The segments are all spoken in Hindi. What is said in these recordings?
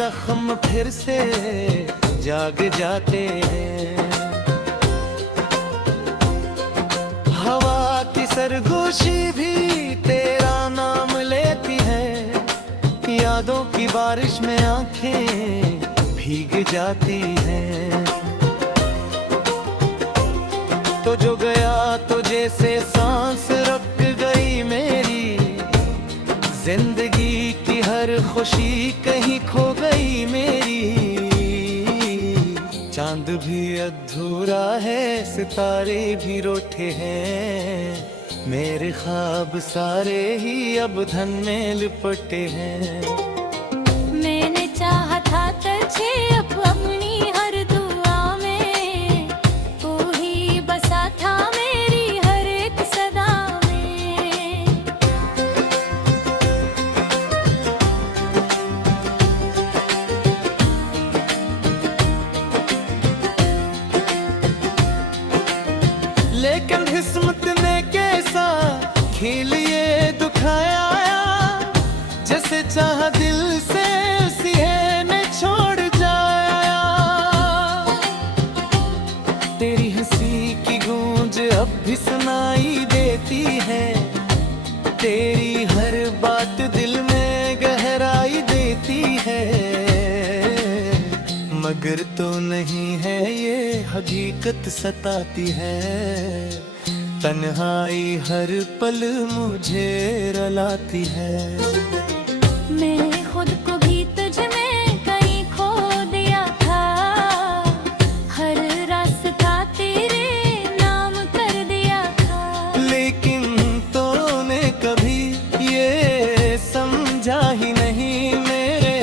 जख्म फिर से जाग जाते हैं। हवा की सरगोशी भी तेरा नाम लेती है, यादों की बारिश में आंखें भीग जाती हैं। तो जो गया तो जैसे सांस रुक गई मेरी, जिंदगी की हर खुशी कहीं खो गई मेरी। चांद भी अधूरा है, सितारे भी रूठे हैं, मेरे ख्वाब सारे ही अब धन में लिपटे हैं। मैंने चाहा था तुझे अपनी हर दुआ में, तू ही बसा था मेरी हर एक सदा में। लेकिन किस्मत ने कैसा खेल ये दुखाया, जैसे चाहा दिल से उसी है ने छोड़ जाया। तेरी हंसी की गूंज अब भी सुनाई देती है, तेरी हर बात दिल में गहराई देती है। मगर तो नहीं है ये हकीकत सताती है, तन्हाई हर पल मुझे रुलाती है। मैंने खुद को भी तुझ में कहीं खो दिया था, हर रास्ता तेरे नाम कर दिया था। लेकिन तूने कभी ये समझा ही नहीं, मेरे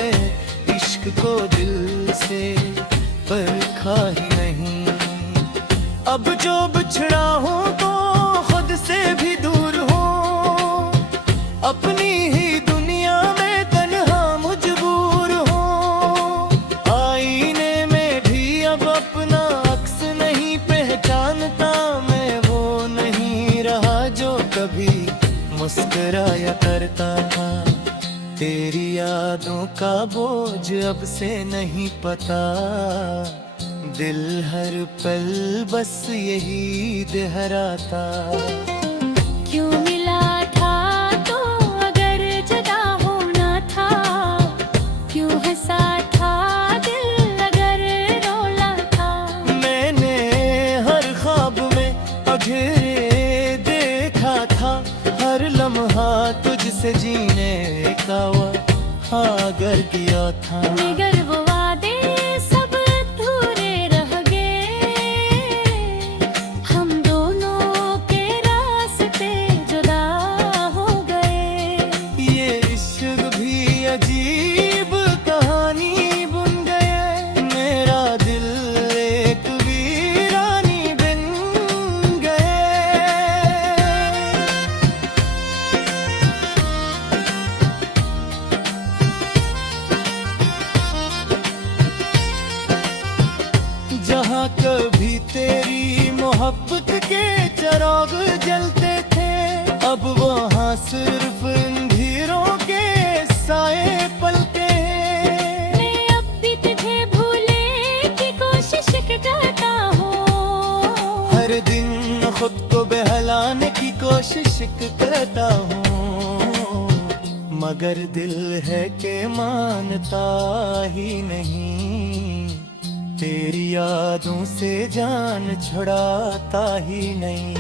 इश्क को दिल से परखा ही नहीं। अब जो बिछड़ा हूँ तो खुद से भी दूर हूँ, अपनी ही दुनिया में तन्हा मजबूर हूँ। आईने में भी अब अपना अक्स नहीं पहचानता, मैं वो नहीं रहा जो कभी मुस्कुराया करता था। तेरी यादों का बोझ अब से नहीं पता, दिल हर पल बस यही दोहराता। क्यों मिला था तो अगर जुदा होना था, क्यों हंसा था दिल अगर रोला था। मैंने हर ख्वाब में तुझे देखा था, हर लम्हा तुझसे जीने का हाँ कर दिया था। मगर वो वादे सब अधूरे रह गए, हम दोनों के रास्ते जुदा हो गए। ये इश्क भी अजीब कहानी बुन गए, मेरा दिल एक वीरानी बन गए। जहाँ कभी तेरी मोहब्बत के चिराग जलते थे, अब वहाँ सिर्फ अंधेरों के साए पलते हैं। मैं अब भी तुझे भूलने की कोशिश करता हूँ, हर दिन खुद को बहलाने की कोशिश करता हूँ, मगर दिल है कि मानता ही नहीं, तेरी यादों से जान छुड़ाता ही नहीं।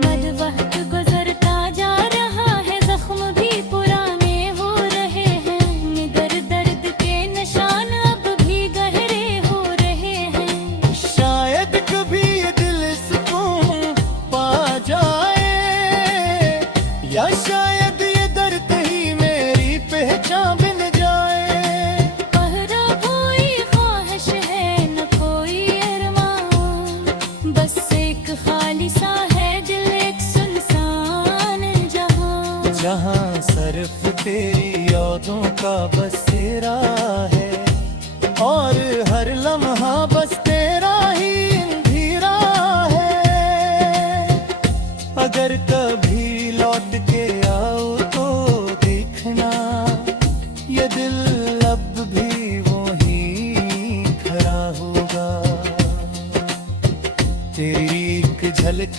बद वक्त गुजरता जा रहा है, जख्म भी पुराने हो रहे हैं, निगर दर्द के निशान अब भी गहरे हो रहे हैं। शायद कभी ये दिल सुकून पा जाए, या शायद ये दर्द ही मेरी पहचान बन जाए। पहरा कोई ख्वाहिश है न कोई अरमान, बस एक खाली सा है दिल एक सुनसान।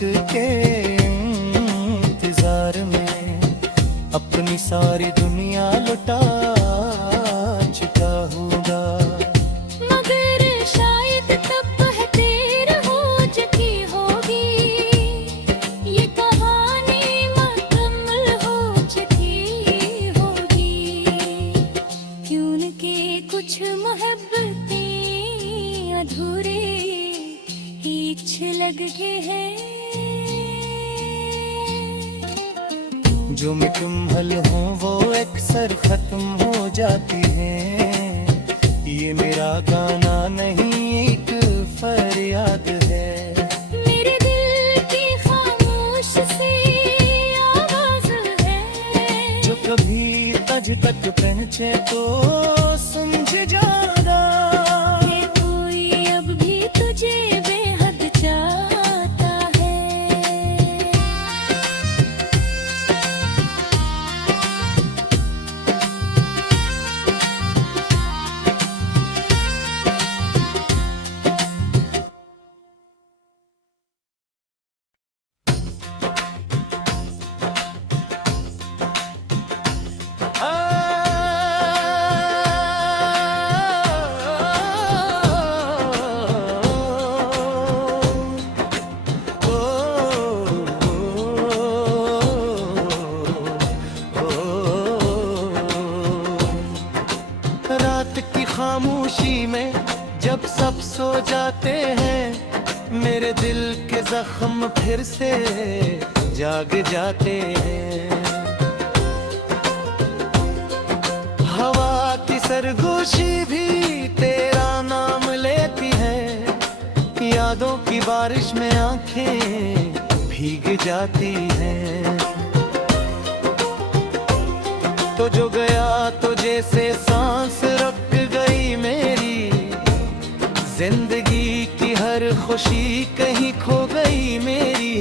के इंतजार में अपनी सारी दुनिया लुटा चुका होगा। मगर शायद तब बेहतर हो चुकी होगी, ये कहानी मुकम्मल हो चुकी होगी। क्यों न के कुछ मोहब्बतें अधूरे ही लग के हैं। जो मुकम्मल हो वो अक्सर खत्म हो जाती है। ये मेरा गाना नहीं एक फरियाद है। मेरे दिल की खामोश सी आवाज है, जो कभी तज तक पहुंचे तो समझ जाना कि कोई अब भी तुझे बेहद चाहता है। रात की खामोशी में जब सब सो जाते हैं, मेरे दिल के जख्म फिर से जाग जाते हैं। हवा की सरगोशी भी तेरा नाम लेती है। यादों की बारिश में आंखें भीग जाती हैं। तो जो गया तो जैसे सांस रुक गई मेरी, जिंदगी की हर खुशी कहीं खो गई मेरी।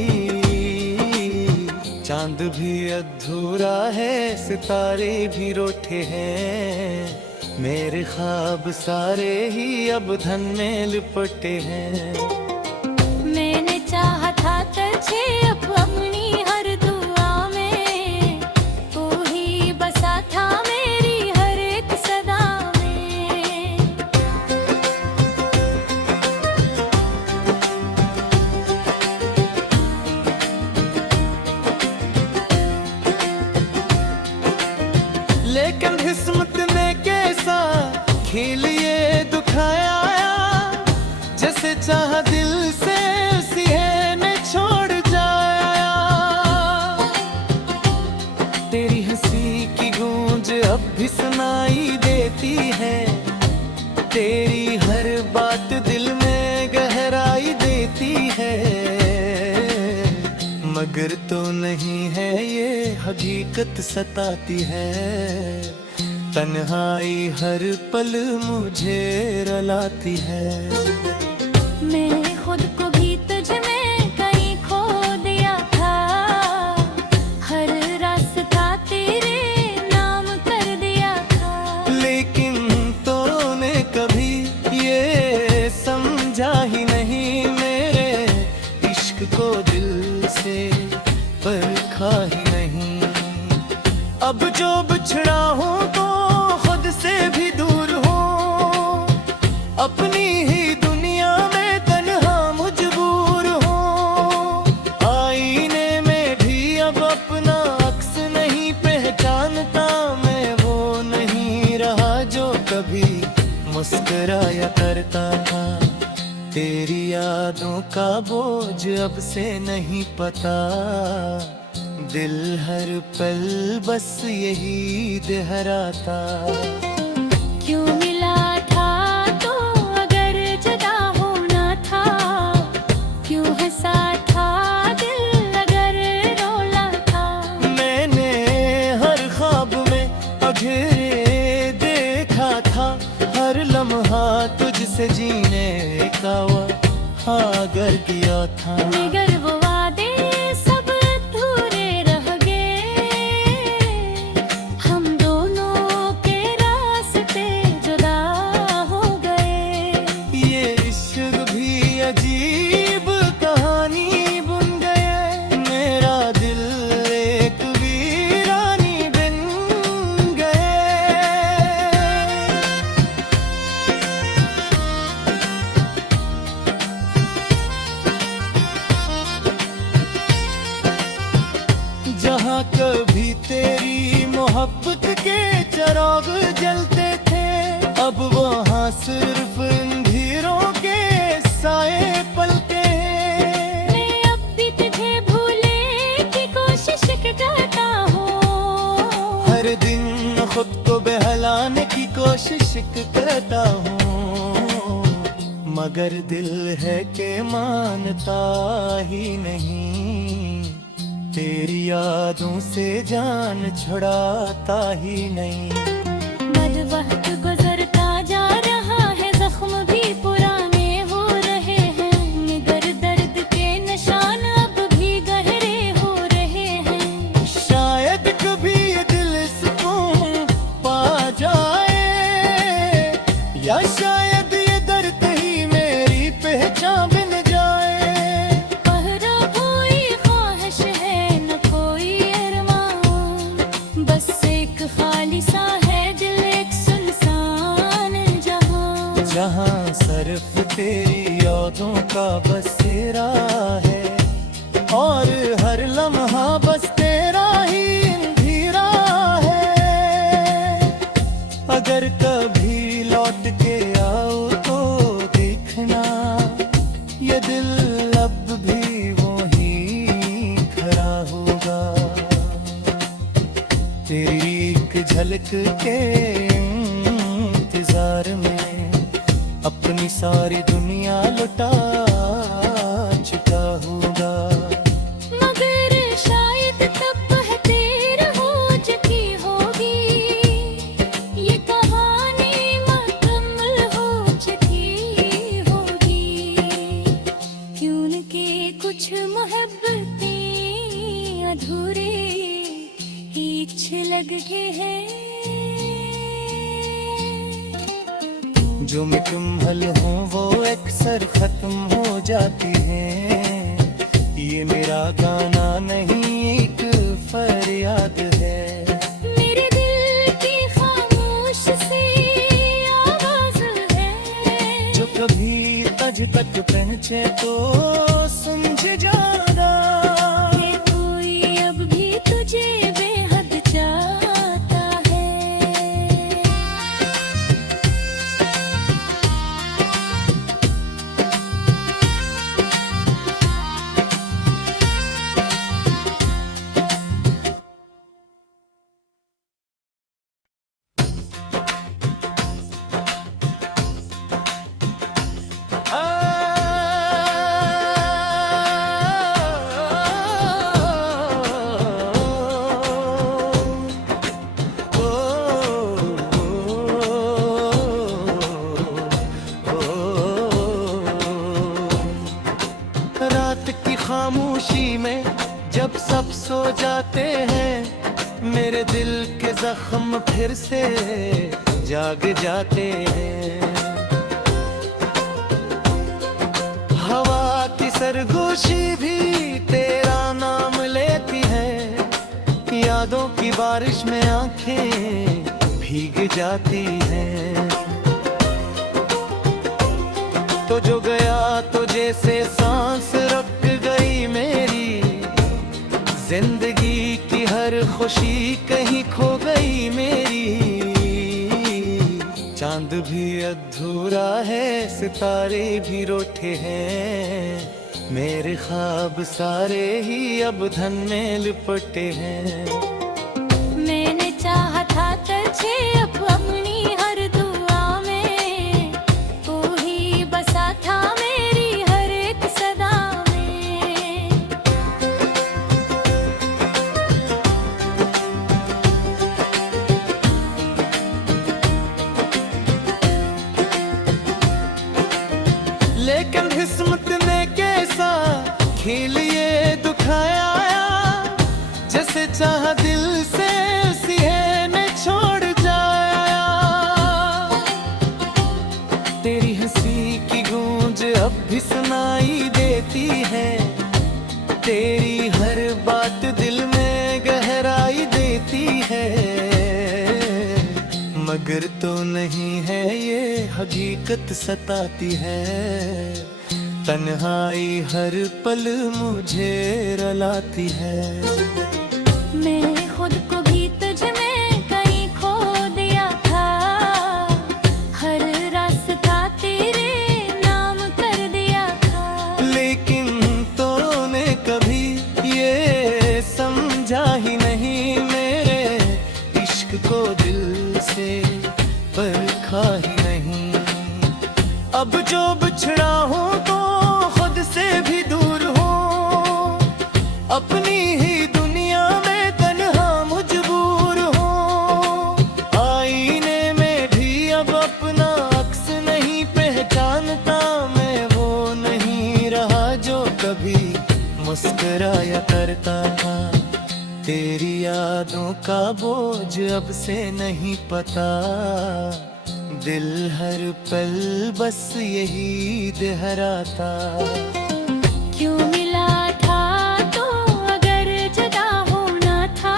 चांद भी अधूरा है, सितारे भी रूठे हैं, मेरे ख्वाब सारे ही अब धन में लिपटे हैं। मैंने चाहा था तुझे अपनी हर दुआ में, तू ही बसा था मेरी हर एक सदा में। लेकिन किस्मत ने कैसा खेल ये दुखाया, जैसे चाह दिल से उसी है ने छोड़ जाया। तेरी हंसी की गूंज अब भी सुनाई देती है, तेरी हर बात दिल में गहराई देती है। मगर तो नहीं है ये हकीकत सताती है, तन्हाई हर पल मुझे रुलाती है। मैं खुद को भी तुझ में कहीं खो दिया था, हर रास्ता तेरे नाम कर दिया था। लेकिन तूने कभी ये समझा ही नहीं, मेरे इश्क को दिल से परखा ही नहीं। अब जो बिछड़ा हूँ तो खुद से भी दूर हूँ, अपनी ही दुनिया में तन्हा मजबूर हूँ। आईने में भी अब अपना अक्स नहीं पहचानता, मैं वो नहीं रहा जो कभी मुस्कुराया करता था। तेरी यादों का बोझ अब से नहीं पता, दिल हर पल बस यही दोहराता। क्यों मिला था तो अगर जुदा होना था, क्यों हंसा था दिल अगर रोला था। मैंने हर ख्वाब में अधेरे देखा था, हर लम्हा तुझसे जीने का अगर किया था। मगर वो वादे सब अधूरे रह गए, हम दोनों के रास्ते जुदा हो गए। ये इश्क भी अजीब कहानी बुन गया। सिर्फ इन धीरों के साए पलके। मैं अब भी तुझे भूलने की कोशिश करता हूँ, हर दिन खुद को बहलाने की कोशिश करता हूँ, मगर दिल है कि मानता ही नहीं। तेरी यादों से जान छुड़ाता ही नहीं। बद वक्त गुजरता जा रहा है, जख्म भी पुराने हो रहे हैं, निगर दर्द के निशान अब भी गहरे हो रहे हैं। शायद कभी ये दिल सुकून पा जाए, या शायद ये दर्द ही मेरी पहचान बन जाए। पहरा कोई ख्वाहिश है न कोई अरमान, बस एक खाली सा है दिल, एक सुनसान जहां। जहाँ सिर्फ तेरी यादों का बसेरा है, और हर लम्हा बस तेरा ही अंधेरा है। अगर कभी लौट के आओ तो देखना, ये दिल अब भी वही खड़ा होगा। तेरी एक झलक के इंतजार में अपनी सारी दुनिया लुटा चुका होगा। मगर शायद तब बेहतर हो चुकी होगी, ये कहानी मुकम्मल हो चुकी होगी। क्यों न के कुछ मोहब्बतें अधूरे हिच लग के हैं। जो मुकम्मल हो वो अक्सर खत्म हो जाती है। ये मेरा गाना नहीं एक फरियाद है। मेरे दिल की खामोश सी आवाज है, जो कभी तज तक पहुंचे तो समझ जाना, कि कोई अब भी तुझे बेहद चाहता है। रात की खामोशी में जब सब सो जाते हैं, मेरे दिल के जख्म फिर से जाग जाते हैं। हवा की सरगोशी भी तेरा नाम लेती है, यादों की बारिश में आंखें भीग जाती हैं। तो जो गया तो जैसे सांस रुक गई मेरी, जिंदगी की हर खुशी कहीं खो गई मेरी। चांद भी अधूरा है, सितारे भी रूठे हैं, मेरे ख्वाब सारे ही अब धन में लिपटे हैं। मैंने चाहा था तुझे अब अपनी हर दुआ में, तू ही बसा था मेरी हर एक सदा में। लेकिन किस्मत ने कैसा खेल ये दुखाया, जैसे चाहा दिल से उसी है ने छोड़ जाया। तेरी हंसी की गूंज अब भी सुनाई देती है, तेरी हर बात दिल में गहराई देती है। मगर तो नहीं है ये हकीकत सताती है, तन्हाई हर पल मुझे रुलाती है। मैं खुद को भी तुझ में कहीं खो दिया था, हर रास्ता अब जो बिछड़ा हूँ तो खुद से भी दूर हूँ, अपनी ही दुनिया में तन्हा मजबूर हूँ। आईने में भी अब अपना अक्स नहीं पहचानता, मैं वो नहीं रहा जो कभी मुस्कुराया करता था। तेरी यादों का बोझ अब से नहीं पता, दिल हर पल बस यही दोहराता। क्यों मिला था तो अगर जुदा होना था,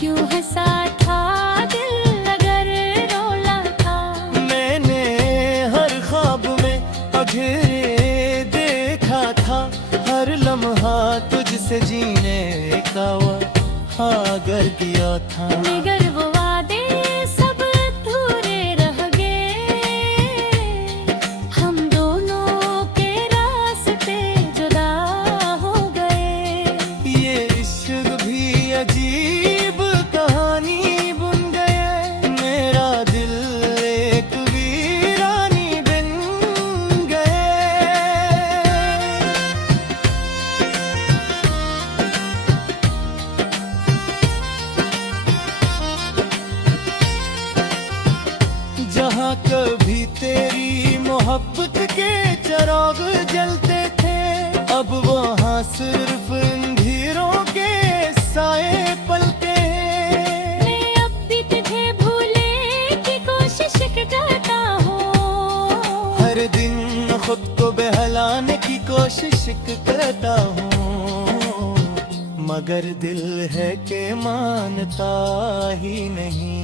क्यों हंसा था दिल अगर रोला था। मैंने हर ख्वाब में अधेरे देखा था, हर लम्हा तुझसे जीने का अगर किया था। मगर वो वादे सब अधूरे रह गए, हम दोनों के रास्ते जुदा हो गए। ये इश्क भी अजीब कहानी बुन गए, मेरा दिल एक वीरानी बन गए। जहाँ कभी तेरी मोहब्बत के चिराग जलते थे, अब वहाँ सिर्फ अंधेरों के साए पलते हैं। मैं अब भी तुझे भूलने की कोशिश करता हूँ, हर दिन खुद को बहलाने की कोशिश करता हूँ, मगर दिल है कि मानता ही नहीं।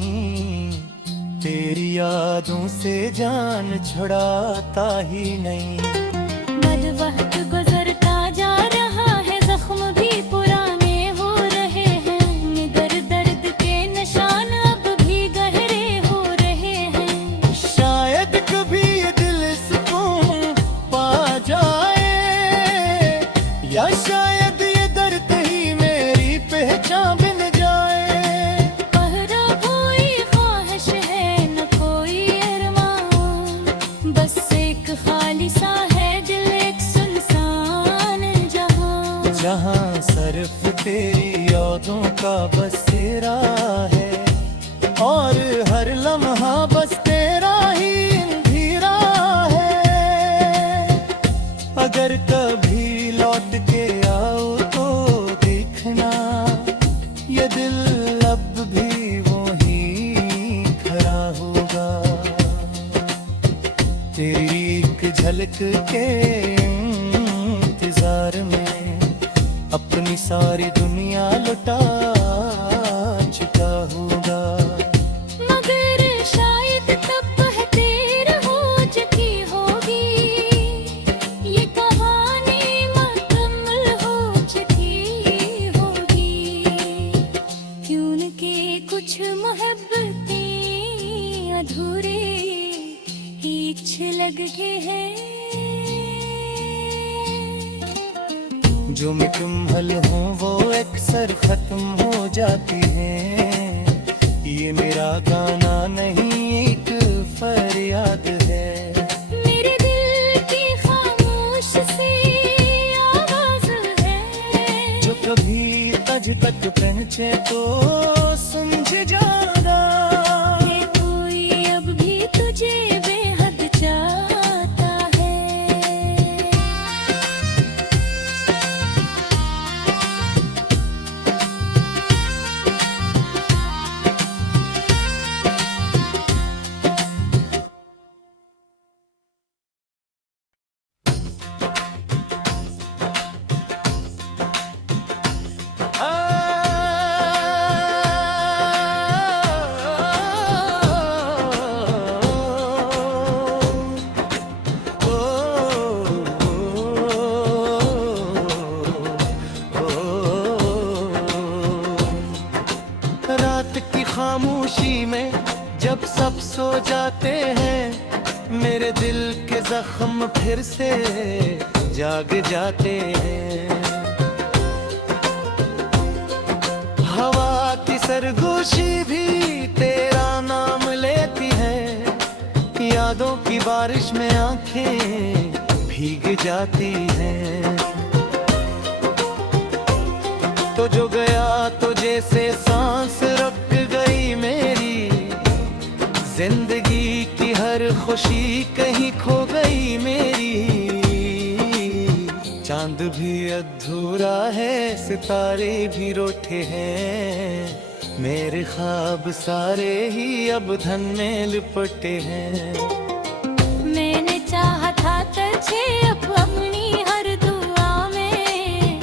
तेरी यादों से जान छुड़ाता ही नहीं। बद वक्त गुजरता जा रहा है, जख्म भी पुराने हो रहे हैं, निगर दर्द के निशान अब भी गहरे हो रहे हैं। शायद कभी ये दिल सुकून पा जाए, या शायद ये दर्द ही मेरी पहचान बन जाए। पहरा कोई ख्वाहिश है न कोई अरमान, बस एक खाली सा है दिल, एक सुनसान जहां। जहाँ सिर्फ तेरी यादों का बसेरा है, और हर लम्हा बस तेरा ही अंधेरा है। अगर कभी लौट के आओ तो देखना, ये दिल अब भी वही खड़ा होगा। तेरी एक झलक के इंतजार में अपनी सारी दुनिया लुटा चुका होगा। मगर शायद तब बेहतर हो चुकी होगी, ये कहानी मुकम्मल हो चुकी होगी। क्यों न के कुछ मोहब्बतें अधूरे हिच लग के हैं। जो मुकम्मल हो वो अक्सर खत्म हो जाती है। ये मेरा गाना नहीं एक फरियाद है। मेरे दिल की खामोश सी आवाज है, जो कभी तज तक पहुंचे तो समझ जाना, कि कोई अब भी तुझे बेहद चाहता है। खामोशी में जब सब सो जाते हैं, मेरे दिल के जख्म फिर से जाग जाते हैं। हवा की सरगोशी भी तेरा नाम लेती है, यादों की बारिश में आंखें भीग जाती हैं। तो जो गया तो जैसे सांस रुक गई मेरी, जिंदगी की हर खुशी कहीं खो गई मेरी। चांद भी अधूरा है, सितारे भी रूठे हैं, मेरे ख्वाब सारे ही अब धन में लिपटे हैं। मैंने चाहा था तुझे अपनी हर दुआ में,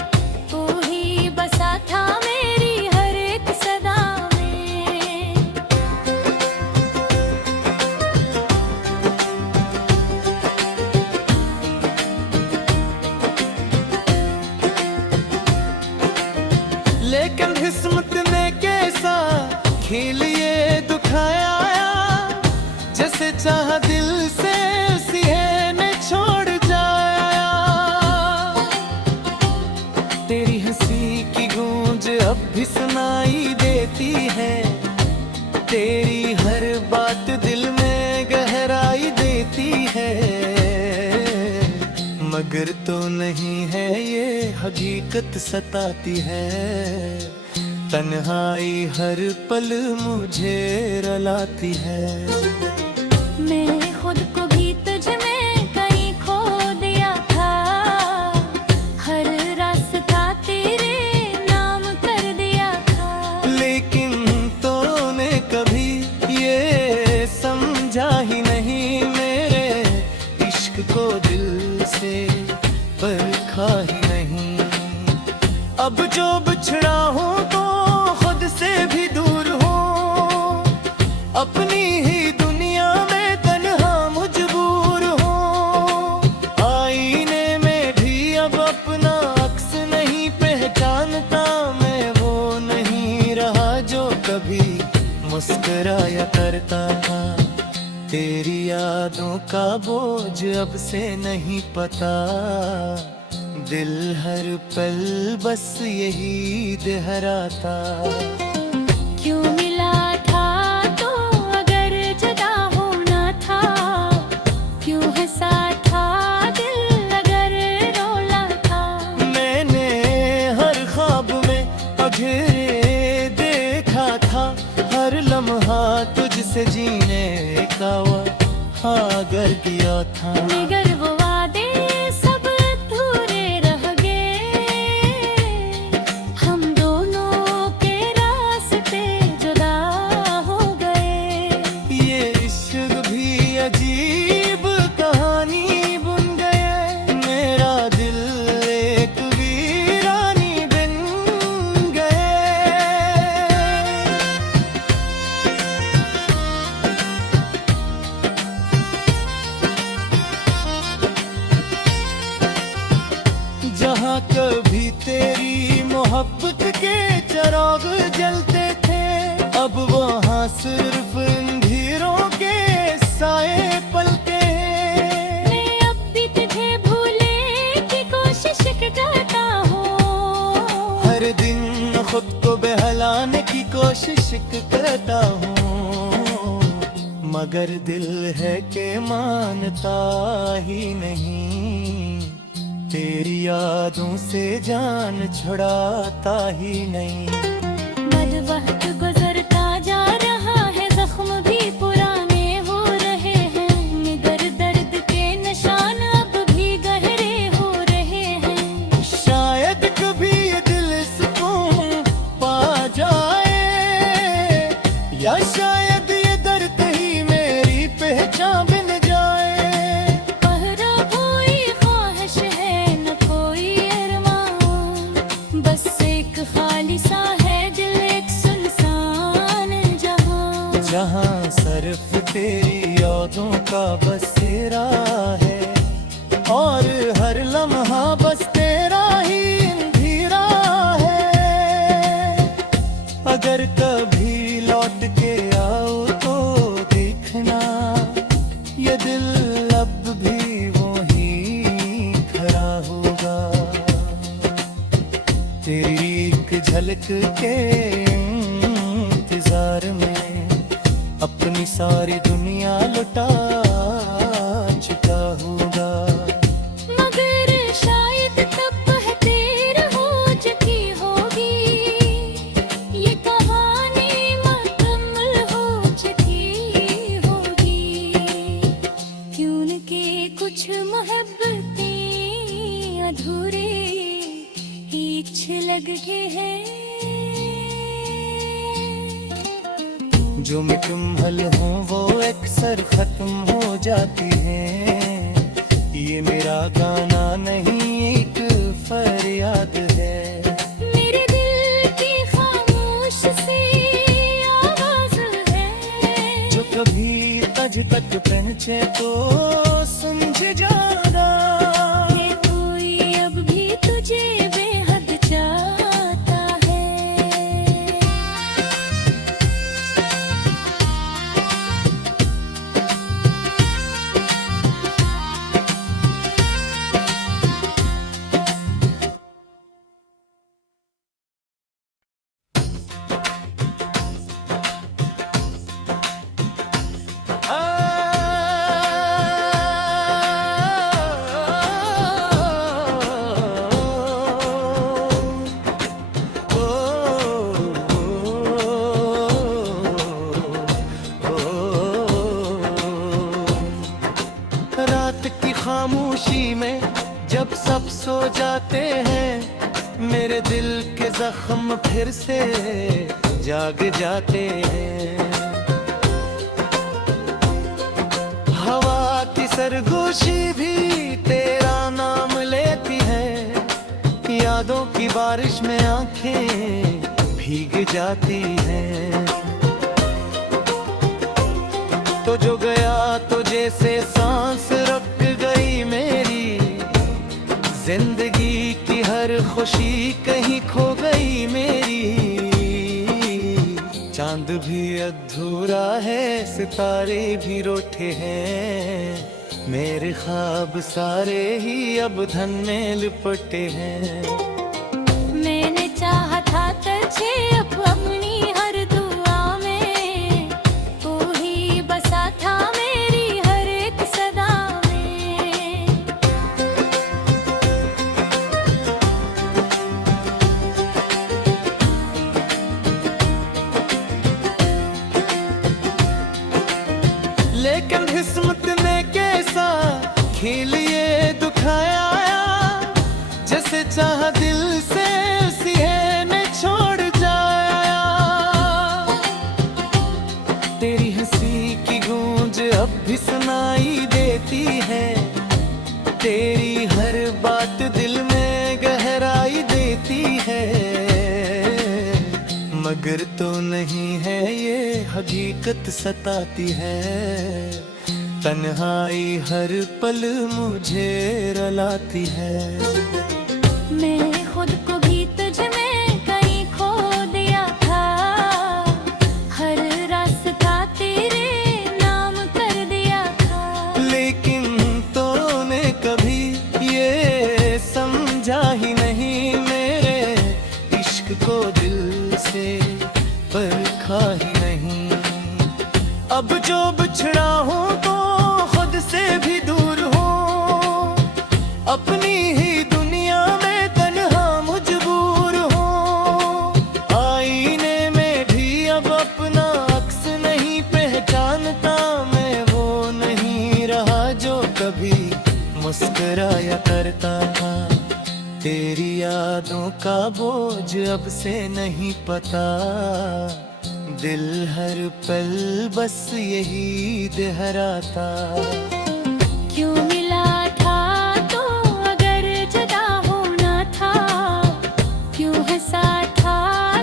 तू ही बसा था मेरी हर एक सदा में। लेकिन किस्मत ने कैसा खेल ये दुखाया, जैसे चाहा दिल से उसी ने छोड़ जाया। तेरी हंसी की गूंज अब भी सुनाई देती है, तेरी हर बात दिल में गहराई देती है। मगर तो नहीं है ये हकीकत सताती है, तन्हाई हर पल मुझे रुलाती है। मैंने खुद को भी तुझ में कहीं खो दिया था, हर रास्ता तेरे नाम कर दिया था। लेकिन तूने कभी ये समझा ही नहीं, मेरे इश्क को दिल से परखा ही नहीं। अब जो बिछड़ा हूँ तो खुद से भी दूर हूँ, अपनी ही दुनिया में तन्हा मजबूर हूँ। आईने में भी अब अपना अक्स नहीं पहचानता, मैं वो नहीं रहा जो कभी मुस्कुराया करता था। तेरी यादों का बोझ अब से नहीं पता, दिल हर पल बस यही दोहराता। क्यों मिला था तो अगर जुदा होना था, क्यों हंसा था दिल अगर रोला था। मैंने हर ख्वाब में अधेरे देखा था, हर लम्हा तुझसे जीने का अगर किया था। मगर वो वादे सब अधूरे रह गए, हम दोनों के रास्ते जुदा हो गए। ये इश्क भी अजीब कहानी बुन गए, मेरा दिल एक वीरानी बन गए। जहाँ कभी तेरी मोहब्बत के चिराग जलते थे, अब वहाँ सिर्फ अंधेरों के साए पलते हैं। मैं अब भी तुझे भूलने की कोशिश करता हूँ, हर दिन खुद को बहलाने की कोशिश करता हूँ, मगर दिल है कि मानता ही नहीं। तेरी यादों से जान छुड़ाता ही नहीं। बद वक्त गुजरता जा रहा है, जख्म भी पुराने हो रहे हैं, निगर दर्द के निशान अब भी गहरे हो रहे हैं। शायद कभी ये दिल सुकून पा जाए, या शायद ये दर्द ही मेरी पहचान बन जाए। पहरा कोई ख्वाहिश है न कोई अरमान, बस एक खाली सा है दिल, एक सुनसान जहां। जहाँ सिर्फ तेरी यादों का बसेरा है, और हर लम्हा बस तेरा ही अंधेरा है। अगर कभी लौट के आओ तो देखना, ये दिल अब भी वही खड़ा होगा। तेरी एक झलक के इंतजार में अपनी सारी दुनिया लुटा कुछ मोहब्बतें अधूरी हीच लग के है। जो मुकम्मल हो वो अक्सर खत्म हो जाती है। ये मेरा गाना नहीं एक फरियाद है। मेरे दिल की खामोश सी आवाज है। जो कभी तज तक पहुंचे तो समझ जाना कि कोई अब भी तुझे बेहद चाहता है। रात की खामोशी में जब सब सो जाते हैं, मेरे दिल के जख्म फिर से जाग जाते हैं। हवा की सरगोशी भी तेरा नाम लेती है। यादों की बारिश में आंखें भीग जाती हैं। तो जो गया तो जैसे सांस रुक गई मेरी। जिंदगी की हर खुशी कहीं खो गई मेरी। चांद भी अधूरा है, सितारे भी रूठे हैं। मेरे ख्वाब सारे ही अब धन में लिपटे हैं। मैंने चाहा था तुझे अपनी हर दुआ में, तू ही बसा था मेरी हर एक सदा में। लेकिन किस्मत ने कैसा खेल ये दुखाया। जैसे चाहा दिल से उसी है ने छोड़ जाया। तेरी हंसी की गूंज अब भी सुनाई देती है। तेरी हर बात दिल में गहराई देती है। मगर तो नहीं है ये हकीकत सताती है। तन्हाई हर पल मुझे रुलाती है। मैंने खुद को भी तुझ में कहीं खो दिया था। हर रास्ता तेरे नाम कर दिया था। लेकिन तूने कभी ये समझा ही नहीं। मेरे इश्क को दिल से परखा ही नहीं। अब जो बिछड़ा हूँ तो खुद से भी दूर हूँ। अपनी ही दुनिया में तन्हा मजबूर हूँ। आईने में भी अब अपना अक्स नहीं पहचानता। मैं वो नहीं रहा जो कभी मुस्कुराया करता था। तेरी यादों का बोझ अब से नहीं पता। दिल हर पल बस यही दोहराता। क्यों मिला था तो अगर जुदा होना था। क्यों हंसा था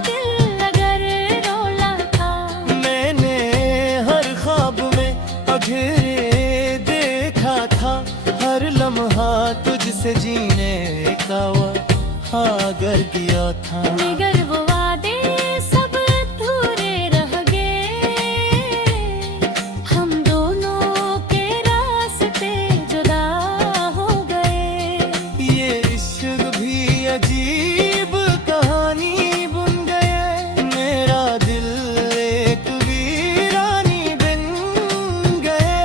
दिल अगर रोला था। मैंने हर ख्वाब में तुझे देखा था। हर लम्हा तुझसे जीने का वहाँ कर दिया था। मगर वो वादे सब अधूरे रह गए। हम दोनों के रास्ते जुदा हो गए। ये इश्क भी अजीब कहानी बुन गए। मेरा दिल एक वीरानी बन गए।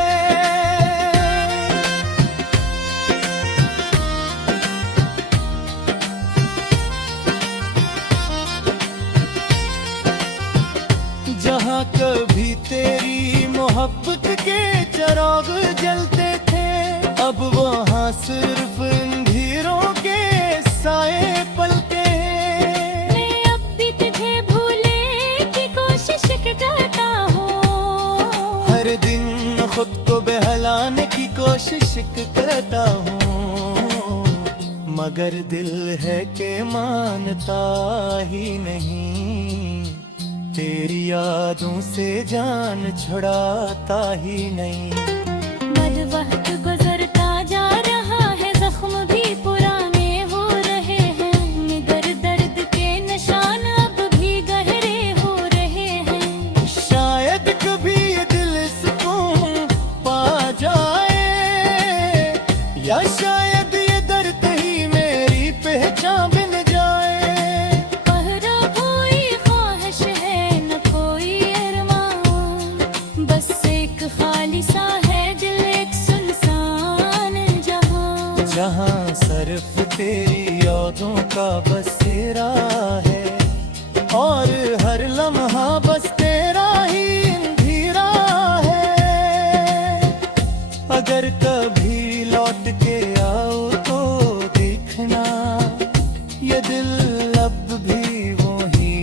कोशिश करता हूँ, मगर दिल है कि मानता ही नहीं, तेरी यादों से जान छुड़ाता ही नहीं। बद वक्त गुजरता जा रहा है, जख्म भी पुराने हो रहे हैं, निगर दर्द के निशान अब भी गहरे हो रहे हैं। शायद कभी ये दिल सुकून पा जाए, या शायद ये दर्द ही मेरी पहचान बन जाए। पहरा कोई ख्वाहिश है न कोई अरमान, बस एक खाली सा है दिल, एक सुनसान जहां। जहाँ सिर्फ तेरी यादों का बसेरा है, और हर लम्हा बस तेरा ही अंधेरा है। अगर कभी लौट के आओ तो देखना, ये दिल अब भी वही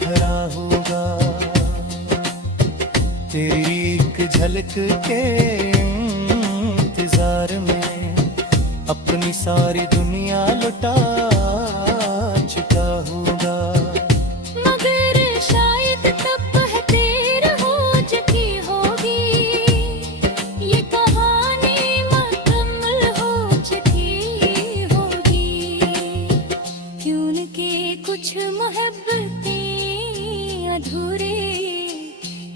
खड़ा होगा, तेरी एक झलक के इंतजार में अपनी सारी दुनिया लुटा चुका होगा। मगर शायद तब बेहतर हो चुकी होगी, ये कहानी मुकम्मल हो चुकी होगी। क्यों न के कुछ मोहब्बतें अधूरे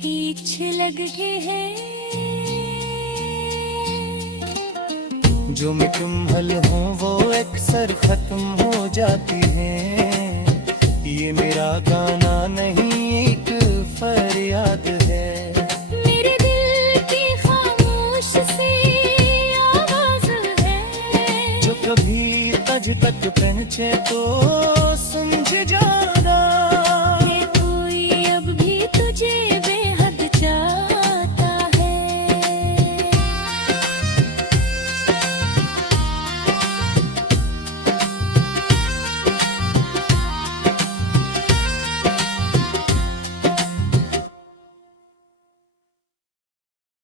हीच लग के हैं। जो मुकम्मल हो वो अक्सर खत्म हो जाती है, ये मेरा गाना नहीं एक फरियाद है। मेरे दिल की खामोश सी आवाज है, जो कभी तज तक पहुंचे तो